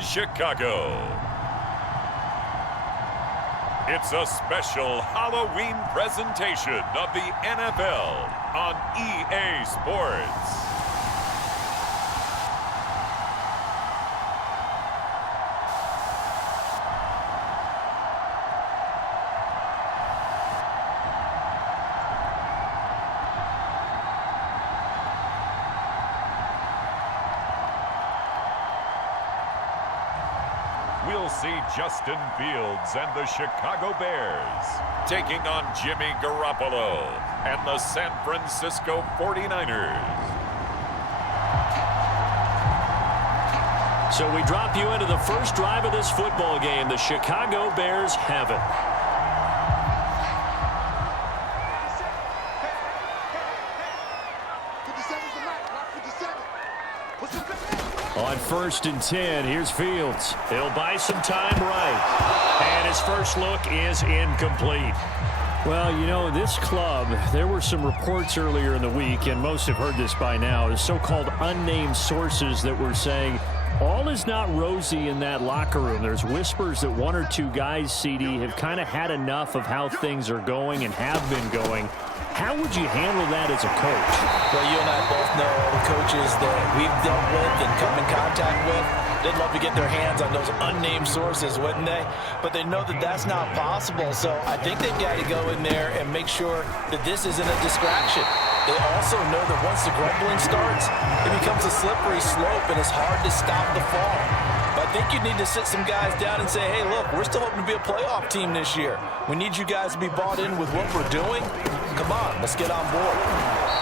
Chicago. It's a special Halloween presentation of the NFL on EA Sports. We'll see Justin Fields and the Chicago Bears taking on Jimmy Garoppolo and the San Francisco 49ers. So we drop you into the first drive of this football game. The Chicago Bears have it. On 1st and 10, here's Fields. He'll buy some time right. And his first look is incomplete. Well, you know, this club, there were some reports earlier in the week, and most have heard this by now, the so-called unnamed sources that were saying all is not rosy in that locker room. There's whispers that one or two guys, CD, have kind of had enough of how things are going and have been going. How would you handle that as a coach? Well, you and I both know the coaches that we've dealt with and come in contact with. They'd love to get their hands on those unnamed sources, wouldn't they? But they know that that's not possible. So I think they've got to go in there and make sure that this isn't a distraction. They also know that once the grumbling starts, it becomes a slippery slope and it's hard to stop the fall. But I think you need to sit some guys down and say, hey, look, we're still hoping to be a playoff team this year. We need you guys to be bought in with what we're doing. Come on, let's get on board.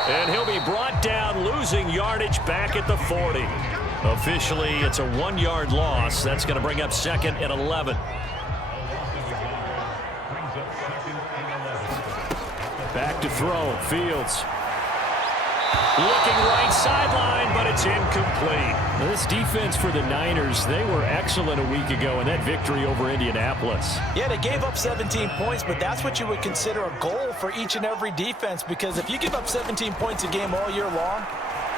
And he'll be brought down, losing yardage back at the 40. Officially, it's a 1-yard loss. That's going to bring up 2nd and 11. Back to throw, Fields. Looking right sideline, but it's incomplete. This defense for the Niners, they were excellent a week ago in that victory over Indianapolis. Yeah, they gave up 17 points, but that's what you would consider a goal for each and every defense, because if you give up 17 points a game all year long,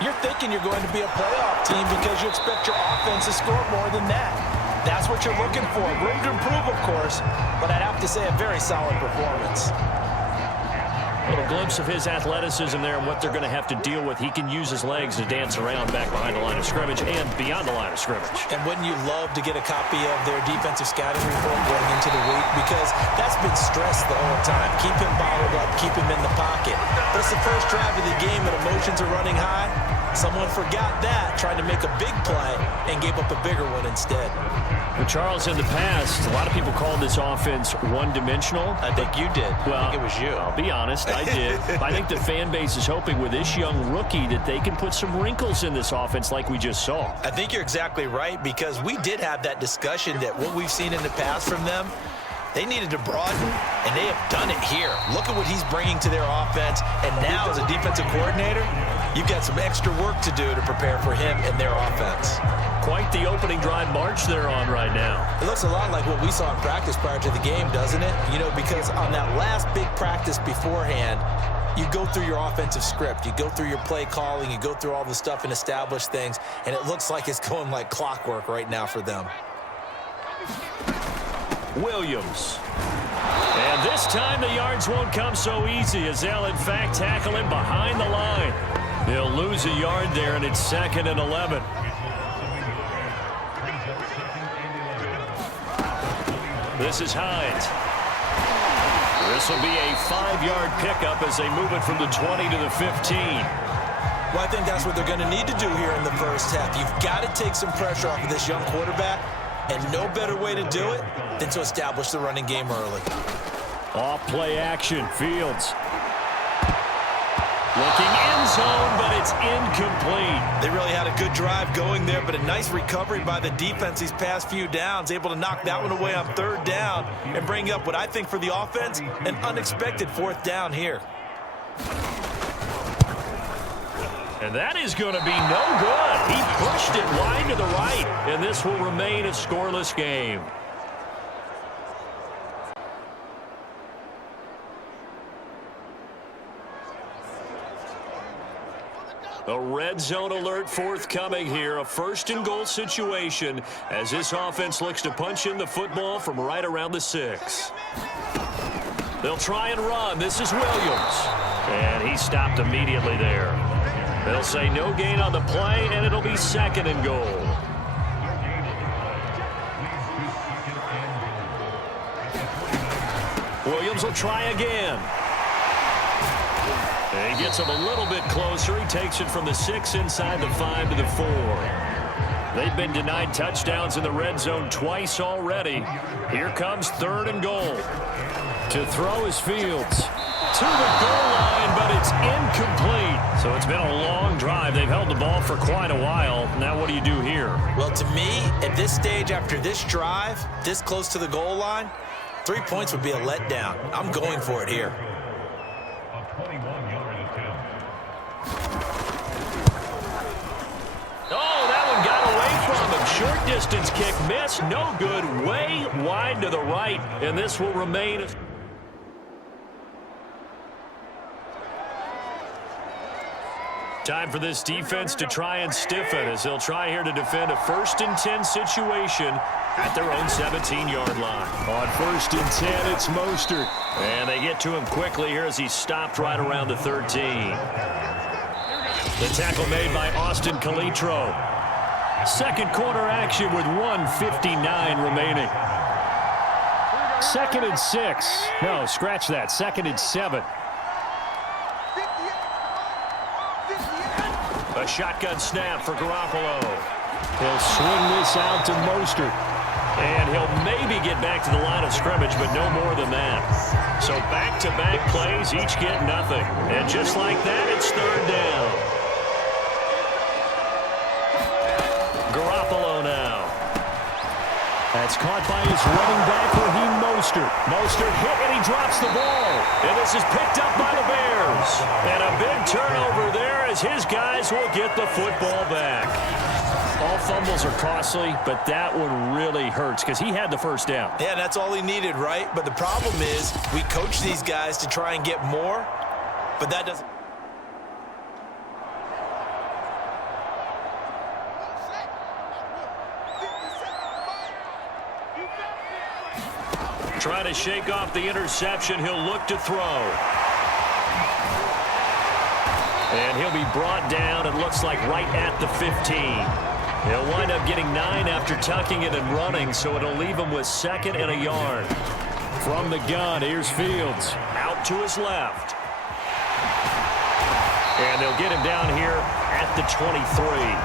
you're thinking you're going to be a playoff team because you expect your offense to score more than that. That's what you're looking for. Room to improve, of course, but I'd have to say a very solid performance. A little glimpse of his athleticism there and what they're going to have to deal with. He can use his legs to dance around back behind the line of scrimmage and beyond the line of scrimmage. And wouldn't you love to get a copy of their defensive scouting report going into the week? Because that's been stressed the whole time. Keep him bottled up, keep him in the pocket. But it's the first drive of the game and emotions are running high. Someone forgot that, tried to make a big play, and gave up a bigger one instead. Well, Charles, in the past, a lot of people called this offense one-dimensional. I think you did. Well, I think it was you. I'll be honest, I did. I think the fan base is hoping with this young rookie that they can put some wrinkles in this offense like we just saw. I think you're exactly right, because we did have that discussion that what we've seen in the past from them, they needed to broaden, and they have done it here. Look at what he's bringing to their offense, and now as a defensive coordinator, you've got some extra work to do to prepare for him and their offense. Quite the opening drive march they're on right now. It looks a lot like what we saw in practice prior to the game, doesn't it? You know, because on that last big practice beforehand, you go through your offensive script, you go through your play calling, you go through all the stuff and establish things, and it looks like it's going like clockwork right now for them. Williams. And this time the yards won't come so easy as they'll in fact tackle him behind the line. They'll lose a yard there, and it's 2nd and 11. This is Hines. This will be a 5-yard pickup as they move it from the 20 to the 15. Well, I think that's what they're going to need to do here in the first half. You've got to take some pressure off of this young quarterback, and no better way to do it than to establish the running game early. Off play action, Fields. Looking end zone, but it's incomplete. They really had a good drive going there, but a nice recovery by the defense these past few downs, able to knock that one away on 3rd down and bring up what I think for the offense, an unexpected 4th down here. And that is going to be no good. He pushed it wide to the right, and this will remain a scoreless game. A red zone alert forthcoming here. A first-and-goal situation as this offense looks to punch in the football from right around the 6. They'll try and run. This is Williams. And he stopped immediately there. They'll say no gain on the play, and it'll be 2nd and goal. Williams will try again. And he gets him a little bit closer. He takes it from the 6 inside the 5 to the 4. They've been denied touchdowns in the red zone twice already. Here comes 3rd and goal. To throw is Fields. To the goal line, but it's incomplete. So it's been a long drive. They've held the ball for quite a while. Now what do you do here? Well, to me, at this stage after this drive, this close to the goal line, 3 points would be a letdown. I'm going for it here. Oh, that one got away from him. Short distance kick missed. No good. Way wide to the right. And this will remain. Time for this defense to try and stiffen as they'll try here to defend a 1st and 10 situation at their own 17-yard line. On 1st and 10, it's Mostert. And they get to him quickly here as he's stopped right around the 13. The tackle made by Austin Calitro. Second quarter action with 1:59 remaining. 2nd and 6. No, scratch that. 2nd and 7. A shotgun snap for Garoppolo. He'll swing this out to Mostert. And he'll maybe get back to the line of scrimmage, but no more than that. So back-to-back plays, each get nothing. And just like that, it's 3rd down. Garoppolo now. That's caught by his running back, Raheem Mostert. Mostert hit, and he drops the ball. And this is picked up by the Bears. And a big turnover there as his guys will get the football back. All fumbles are costly, but that one really hurts because he had the first down. Yeah, that's all he needed, right? But the problem is we coach these guys to try and get more, but that doesn't. Trying to shake off the interception. He'll look to throw. And he'll be brought down, it looks like, right at the 15. He'll wind up getting 9 after tucking it and running, so it'll leave him with 2nd and a yard. From the gun, here's Fields. Out to his left. And they'll get him down here at the 23.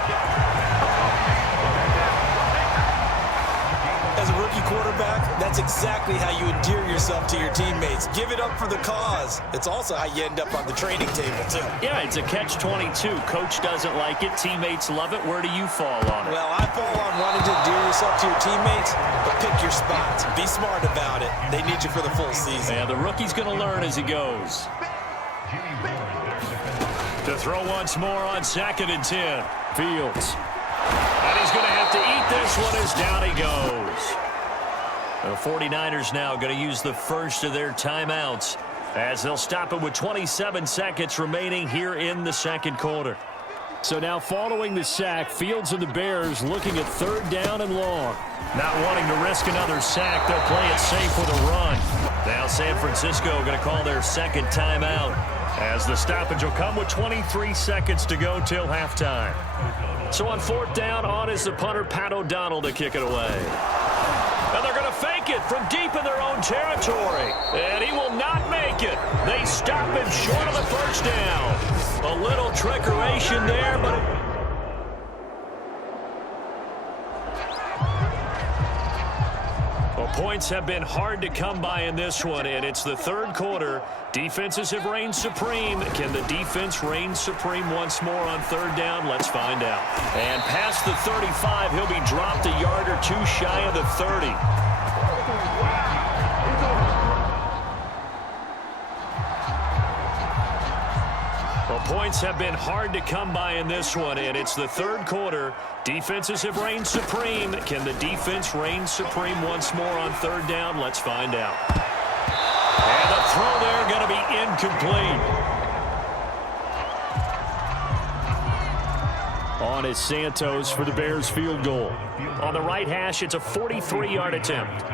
As a rookie quarterback, that's exactly how you endear yourself to your teammates. Give it up for the cause. It's also how you end up on the training table, too. Yeah, it's a catch-22. Coach doesn't like it. Teammates love it. Where do you fall on it? Well, I fall on wanting to endear yourself to your teammates, but pick your spots. Be smart about it. They need you for the full season. Yeah, the rookie's going to learn as he goes. To throw once more on 2nd and 10. Fields. And he's going to have to eat this one as down he goes. The 49ers now going to use the first of their timeouts as they'll stop it with 27 seconds remaining here in the 2nd quarter. So now following the sack, Fields and the Bears looking at 3rd down and long. Not wanting to risk another sack, they'll play it safe with a run. Now San Francisco going to call their 2nd timeout as the stoppage will come with 23 seconds to go till halftime. So on 4th down, on is the punter, Pat O'Donnell, to kick it away. And they're going to fake it from deep in their own territory. And he will not make it. They stop him short of the 1st down. A little trickeration there, but... Well, points have been hard to come by in this one, and it's the 3rd quarter. Defenses have reigned supreme. Can the defense reign supreme once more on 3rd down? Let's find out. And past the 35, he'll be dropped a yard or 2 shy of the 30. Well, points have been hard to come by in this one, and it's the 3rd quarter. Defenses have reigned supreme. Can the defense reign supreme once more on 3rd down? Let's find out. And the throw there going to be incomplete. on is Santos for the Bears field goal. On the right hash, it's a 43-yard attempt.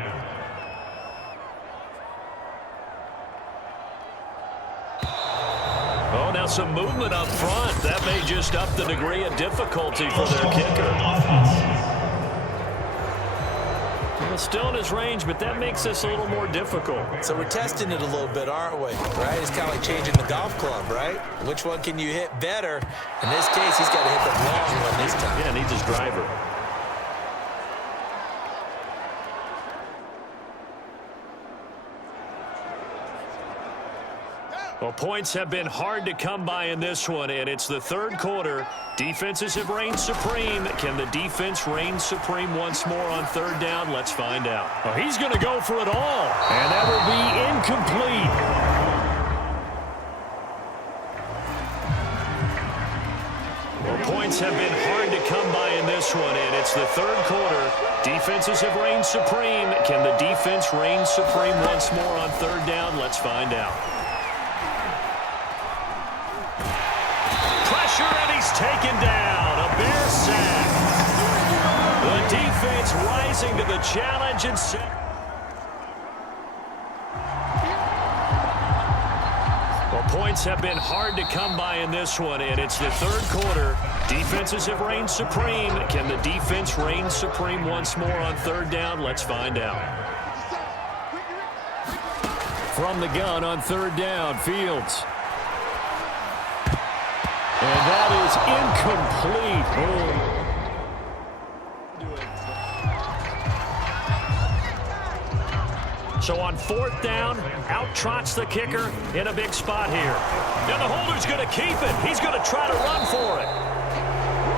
Oh, now some movement up front. That may just up the degree of difficulty for their kicker. Well, still in his range, but that makes this a little more difficult. So we're testing it a little bit, aren't we? Right? It's kind of like changing the golf club, right? Which one can you hit better? In this case, he's got to hit the long one this time. Yeah, needs his driver. Well, points have been hard to come by in this one, and it's the third quarter. Defenses have reigned supreme. Can the defense reign supreme once more on third down? Let's find out. Oh, he's going to go for it all, and that will be incomplete. Well, points have been hard to come by in this one, and it's the third quarter. Defenses have reigned supreme. Can the defense reign supreme once more on third down? Let's find out. And he's taken down. A Bear sack. The defense rising to the challenge and set. Well, points have been hard to come by in this one, and it's the third quarter. Defenses have reigned supreme. Can the defense reign supreme once more on third down? Let's find out. From the gun on third down, Fields. And that is incomplete. So on fourth down, out trots the kicker in a big spot here. And the holder's going to keep it. He's going to try to run for it.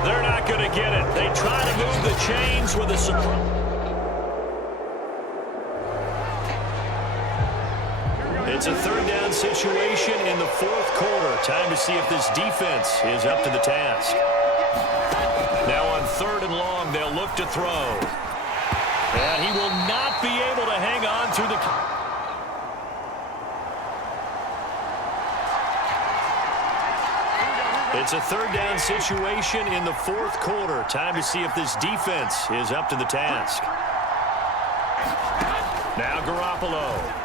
They're not going to get it. They try to move the chains with a surprise. It's a third down situation in the fourth quarter. Time to see if this defense is up to the task. Now on third and long, they'll look to throw. And he will not be able to hang on through the... It's a third down situation in the fourth quarter. Time to see if this defense is up to the task. Now Garoppolo.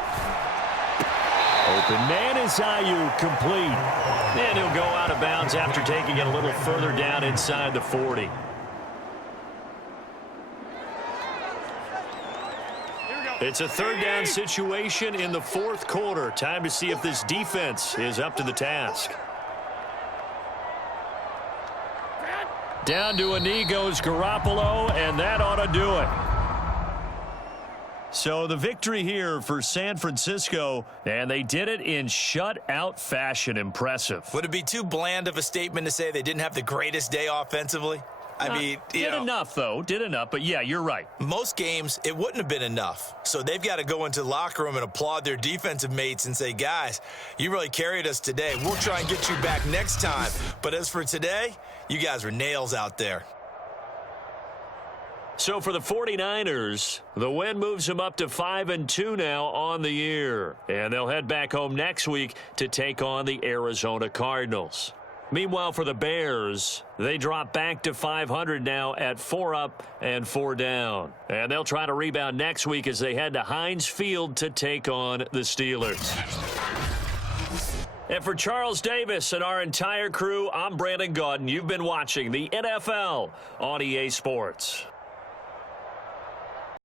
Open man is Ayuk, complete. And he'll go out of bounds after taking it a little further down inside the 40. It's a third down situation in the fourth quarter. Time to see if this defense is up to the task. Down to a knee goes Garoppolo, and that ought to do it. So the victory here for San Francisco, and they did it in shutout fashion. Impressive. Would it be too bland of a statement to say they didn't have the greatest day offensively? I mean, did enough, though. Did enough, but yeah, you're right. Most games, it wouldn't have been enough. So they've got to go into the locker room and applaud their defensive mates and say, guys, you really carried us today. We'll try and get you back next time. But as for today, you guys were nails out there. So for the 49ers, the win moves them up to 5-2 now on the year. And they'll head back home next week to take on the Arizona Cardinals. Meanwhile, for the Bears, they drop back to 500 now at 4 up and 4 down. And they'll try to rebound next week as they head to Heinz Field to take on the Steelers. And for Charles Davis and our entire crew, I'm Brandon Gaudin. You've been watching the NFL on EA Sports.